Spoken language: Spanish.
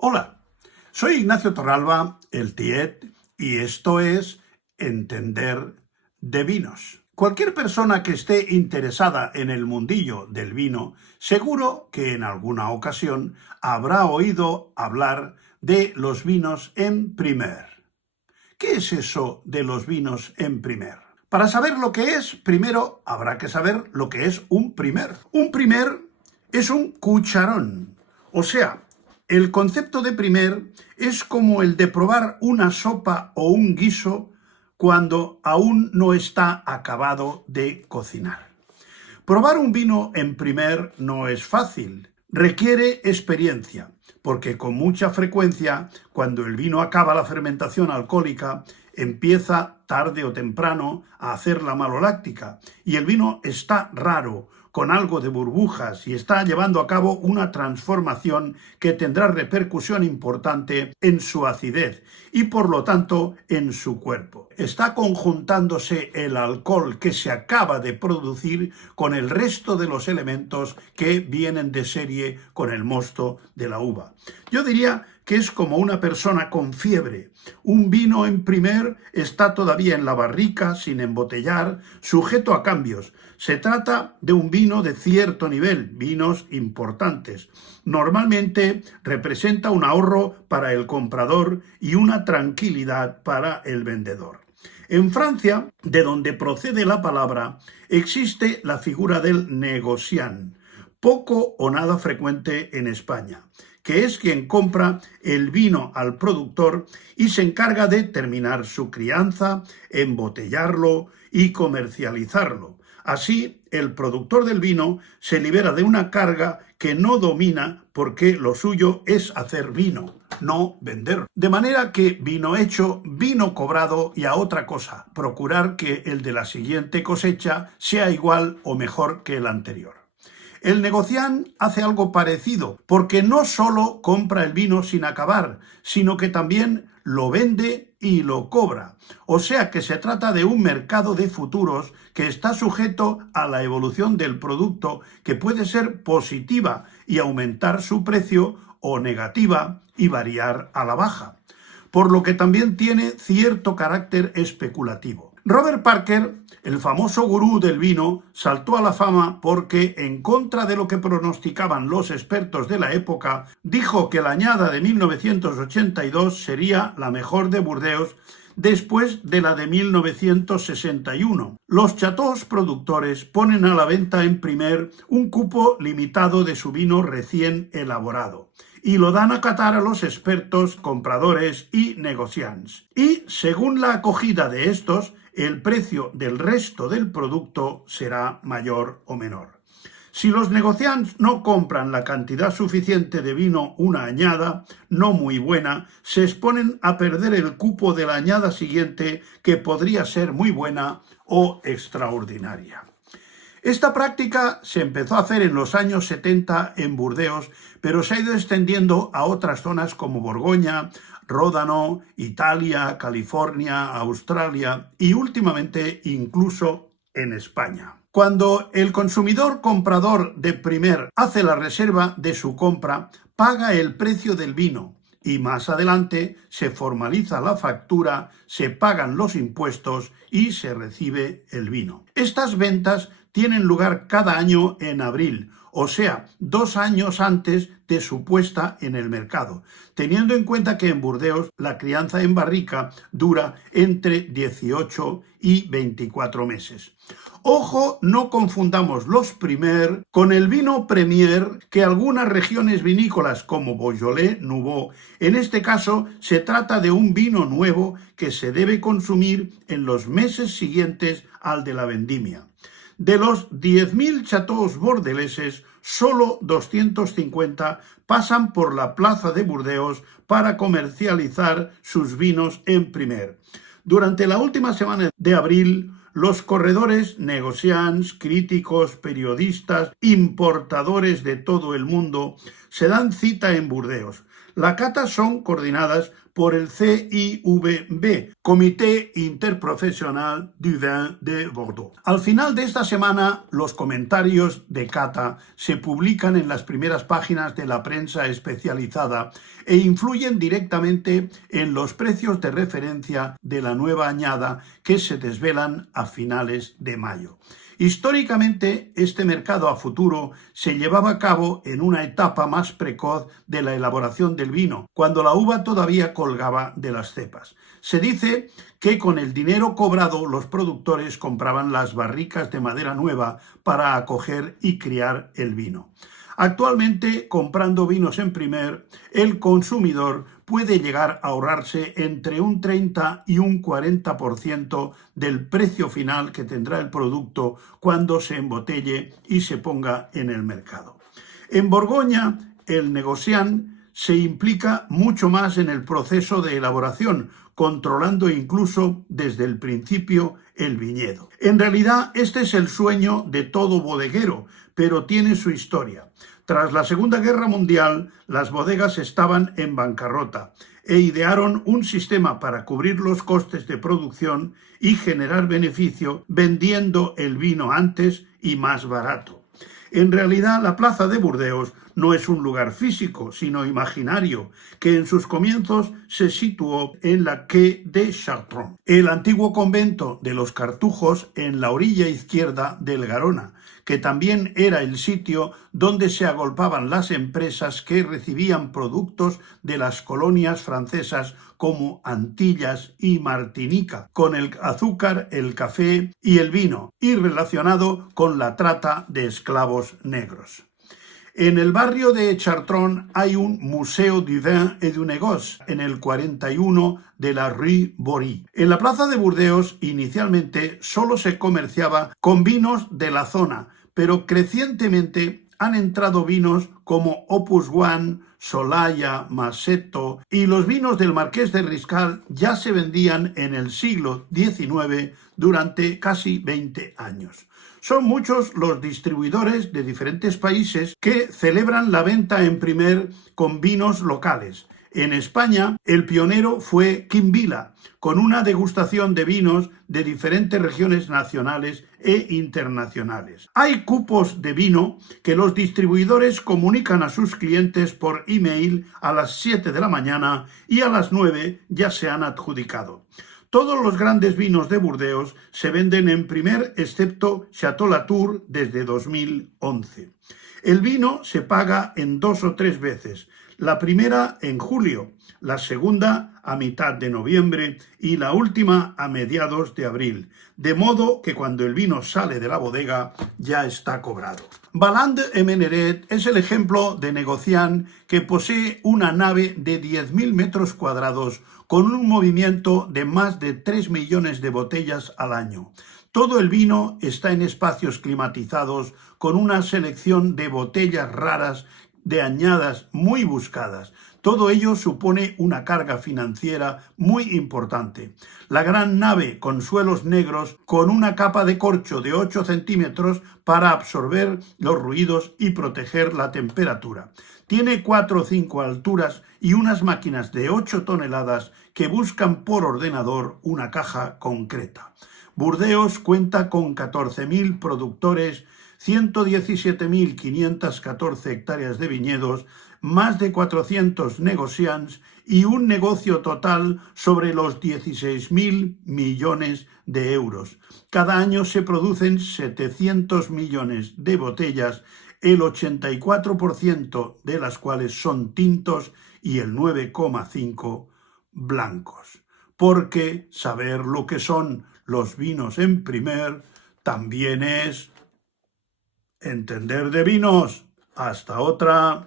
Hola, soy Ignacio Torralba, el Tiet, y esto es Entender de Vinos. Cualquier persona que esté interesada en el mundillo del vino, seguro que en alguna ocasión habrá oído hablar de los vinos en primer. ¿Qué es eso de los vinos en primer? Para saber lo que es, primero habrá que saber lo que es un primer. Un primer es un cucharón, o sea, el concepto de primer es como el de probar una sopa o un guiso cuando aún no está acabado de cocinar. Probar un vino en primer no es fácil, requiere experiencia, porque con mucha frecuencia, cuando el vino acaba la fermentación alcohólica, empieza tarde o temprano a hacer la maloláctica y el vino está raro, con algo de burbujas y está llevando a cabo una transformación que tendrá repercusión importante en su acidez y por lo tanto en su cuerpo. Está conjuntándose el alcohol que se acaba de producir con el resto de los elementos que vienen de serie con el mosto de la uva. Yo diría que es como una persona con fiebre. Un vino en primer está todavía en la barrica, sin embotellar, sujeto a cambios. Se trata de un vino de cierto nivel, vinos importantes. Normalmente representa un ahorro para el comprador y una tranquilidad para el vendedor. En Francia, de donde procede la palabra, existe la figura del negociant, poco o nada frecuente en España, que es quien compra el vino al productor y se encarga de terminar su crianza, embotellarlo y comercializarlo. Así, el productor del vino se libera de una carga que no domina porque lo suyo es hacer vino, no vender. De manera que vino hecho, vino cobrado y a otra cosa, procurar que el de la siguiente cosecha sea igual o mejor que el anterior. El negociant hace algo parecido, porque no solo compra el vino sin acabar, sino que también lo vende y lo cobra. O sea que se trata de un mercado de futuros que está sujeto a la evolución del producto, que puede ser positiva y aumentar su precio o negativa y variar a la baja, por lo que también tiene cierto carácter especulativo. Robert Parker, el famoso gurú del vino, saltó a la fama porque, en contra de lo que pronosticaban los expertos de la época, dijo que la añada de 1982 sería la mejor de Burdeos después de la de 1961. Los chateaux productores ponen a la venta en primer un cupo limitado de su vino recién elaborado y lo dan a catar a los expertos, compradores y negociants. Y, según la acogida de estos, el precio del resto del producto será mayor o menor. Si los negociants no compran la cantidad suficiente de vino una añada, no muy buena, se exponen a perder el cupo de la añada siguiente, que podría ser muy buena o extraordinaria. Esta práctica se empezó a hacer en los años 70 en Burdeos, pero se ha ido extendiendo a otras zonas como Borgoña, Ródano, Italia, California, Australia y últimamente incluso en España. Cuando el consumidor comprador de primer hace la reserva de su compra, paga el precio del vino y más adelante se formaliza la factura, se pagan los impuestos y se recibe el vino. Estas ventas tienen lugar cada año en abril, o sea, 2 años antes de su puesta en el mercado, teniendo en cuenta que en Burdeos la crianza en barrica dura entre 18 y 24 meses. Ojo, no confundamos los primer con el vino premier que algunas regiones vinícolas como Beaujolais, Nouveau. En este caso se trata de un vino nuevo que se debe consumir en los meses siguientes al de la vendimia. De los 10.000 chateaux bordeleses, solo 250 pasan por la plaza de Burdeos para comercializar sus vinos en primer. Durante la última semana de abril, los corredores, negociants, críticos, periodistas, importadores de todo el mundo se dan cita en Burdeos. La cata son coordinadas por el CIVB, Comité Interprofesional du Vin de Bordeaux. Al final de esta semana, los comentarios de cata se publican en las primeras páginas de la prensa especializada e influyen directamente en los precios de referencia de la nueva añada que se desvelan a finales de mayo. Históricamente, este mercado a futuro se llevaba a cabo en una etapa más precoz de la elaboración del vino, cuando la uva todavía colgaba de las cepas. Se dice que con el dinero cobrado los productores compraban las barricas de madera nueva para acoger y criar el vino. Actualmente, comprando vinos en primer, el consumidor puede llegar a ahorrarse entre un 30 y un 40% del precio final que tendrá el producto cuando se embotelle y se ponga en el mercado. En Borgoña, el negociant se implica mucho más en el proceso de elaboración, controlando incluso desde el principio el viñedo. En realidad, este es el sueño de todo bodeguero, pero tiene su historia. Tras la Segunda Guerra Mundial, las bodegas estaban en bancarrota e idearon un sistema para cubrir los costes de producción y generar beneficio vendiendo el vino antes y más barato. En realidad, la plaza de Burdeos no es un lugar físico, sino imaginario, que en sus comienzos se situó en la Quai de Chartrons, el antiguo convento de los Cartujos en la orilla izquierda del Garona, que también era el sitio donde se agolpaban las empresas que recibían productos de las colonias francesas como Antillas y Martinica, con el azúcar, el café y el vino, y relacionado con la trata de esclavos negros. En el barrio de Chartrons hay un Museo du Vin et du Négoce, en el 41 de la Rue Bory. En la plaza de Burdeos, inicialmente, solo se comerciaba con vinos de la zona, pero crecientemente han entrado vinos como Opus One, Solaya, Masetto, y los vinos del Marqués de Riscal ya se vendían en el siglo XIX durante casi 20 años. Son muchos los distribuidores de diferentes países que celebran la venta en primer con vinos locales. En España, el pionero fue Quimbila, con una degustación de vinos de diferentes regiones nacionales e internacionales. Hay cupos de vino que los distribuidores comunican a sus clientes por email a las 7 de la mañana y a las 9 ya se han adjudicado. Todos los grandes vinos de Burdeos se venden en primer, excepto Château Latour desde 2011. El vino se paga en 2 o 3 veces, la primera en julio, la segunda a mitad de noviembre y la última a mediados de abril, de modo que cuando el vino sale de la bodega ya está cobrado. Valand et Meneret es el ejemplo de negociant que posee una nave de 10.000 metros cuadrados con un movimiento de más de 3 millones de botellas al año. Todo el vino está en espacios climatizados con una selección de botellas raras de añadas muy buscadas. Todo ello supone una carga financiera muy importante. La gran nave con suelos negros con una capa de corcho de 8 centímetros para absorber los ruidos y proteger la temperatura. Tiene 4 o 5 alturas y unas máquinas de 8 toneladas que buscan por ordenador una caja concreta. Burdeos cuenta con 14.000 productores, 117.514 hectáreas de viñedos, más de 400 negociants y un negocio total sobre los 16.000 millones de euros. Cada año se producen 700 millones de botellas, el 84% de las cuales son tintos y el 9,5% blancos. Porque saber lo que son los vinos en primer también es entender de vinos. Hasta otra.